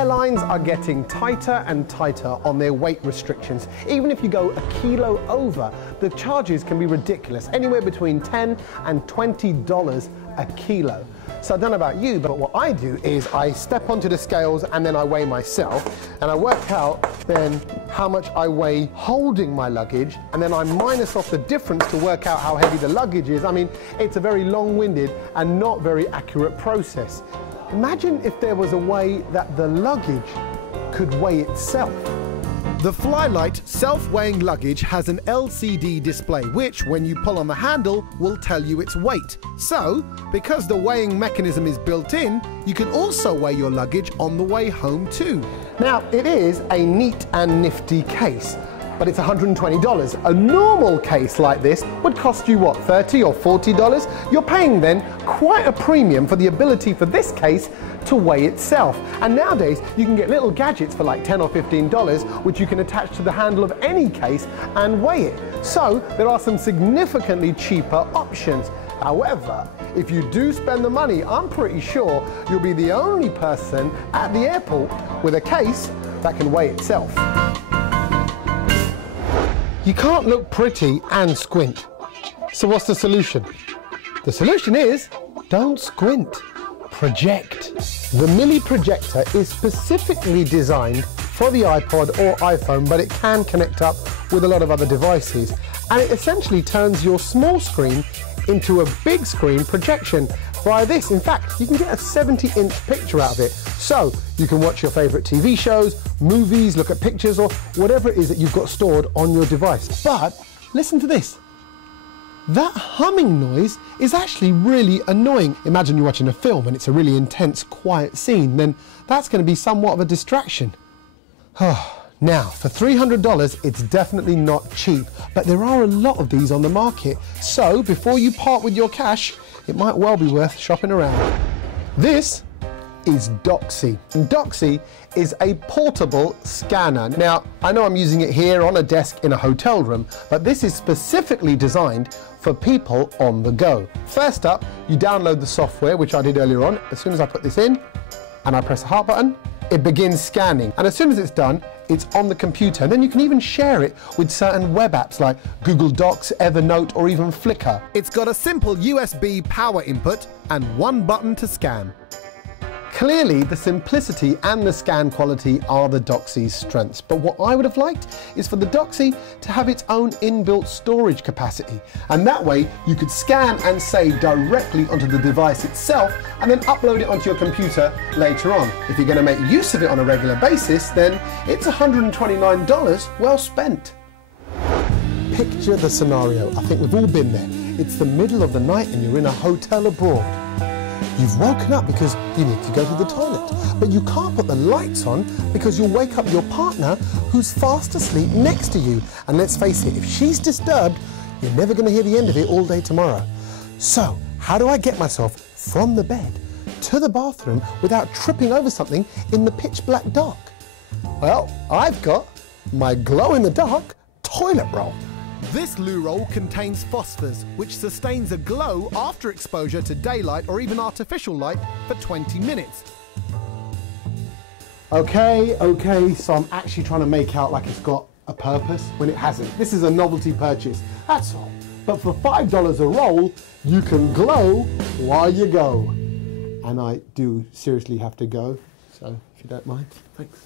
Airlines are getting tighter and tighter on their weight restrictions. Even if you go a kilo over, the charges can be ridiculous, anywhere between $10 and $20 a kilo. So I don't know about you, but what I do is I step onto the scales and then I weigh myself, and I work out then how much I weigh holding my luggage, and then I minus off the difference to work out how heavy the luggage is. I mean, it's a very long-winded and not very accurate process. Imagine if there was a way that the luggage could weigh itself. The Flylight self-weighing luggage has an LCD display which, when you pull on the handle, will tell you its weight. So, because the weighing mechanism is built in, you can also weigh your luggage on the way home too. Now, it is a neat and nifty case, but it's $120. A normal case like this would cost you, what, $30 or $40? You're paying then quite a premium for the ability for this case to weigh itself. And nowadays, you can get little gadgets for like $10 or $15, which you can attach to the handle of any case and weigh it. So there are some significantly cheaper options. However, if you do spend the money, I'm pretty sure you'll be the only person at the airport with a case that can weigh itself. You can't look pretty and squint. So what's the solution? The solution is, don't squint, project. The Mini projector is specifically designed for the iPod or iPhone, but it can connect up with a lot of other devices. And it essentially turns your small screen into a big screen projection via this. In fact, you can get a 70-inch picture out of it. So you can watch your favorite TV shows, movies, look at pictures, or whatever it is that you've got stored on your device. But listen to this. That humming noise is actually really annoying. Imagine you're watching a film and it's a really intense, quiet scene, then that's going to be somewhat of a distraction. Now, for $300, it's definitely not cheap, but there are a lot of these on the market. So before you part with your cash, it might well be worth shopping around. This is Doxy. Doxy is a portable scanner. Now, I know I'm using it here on a desk in a hotel room, but this is specifically designed for people on the go. First up, you download the software, which I did earlier on. As soon as I put this in and I press the heart button, it begins scanning. And as soon as it's done, it's on the computer. And then you can even share it with certain web apps like Google Docs, Evernote, or even Flickr. It's got a simple USB power input and one button to scan. Clearly, the simplicity and the scan quality are the Doxy's strengths, but what I would have liked is for the Doxy to have its own inbuilt storage capacity, and that way you could scan and save directly onto the device itself and then upload it onto your computer later on. If you're going to make use of it on a regular basis, then it's $129 well spent. Picture the scenario. I think we've all been there. It's the middle of the night and you're in a hotel abroad. You've woken up because you need to go to the toilet, but you can't put the lights on because you'll wake up your partner who's fast asleep next to you. And let's face it, if she's disturbed, you're never going to hear the end of it all day tomorrow. So, how do I get myself from the bed to the bathroom without tripping over something in the pitch black dark? Well, I've got my glow-in-the-dark toilet roll. This loo roll contains phosphors, which sustains a glow after exposure to daylight or even artificial light for 20 minutes. Okay, so I'm actually trying to make out like it's got a purpose when it hasn't. This is a novelty purchase, that's all. But for $5 a roll, you can glow while you go. And I do seriously have to go, so if you don't mind, thanks.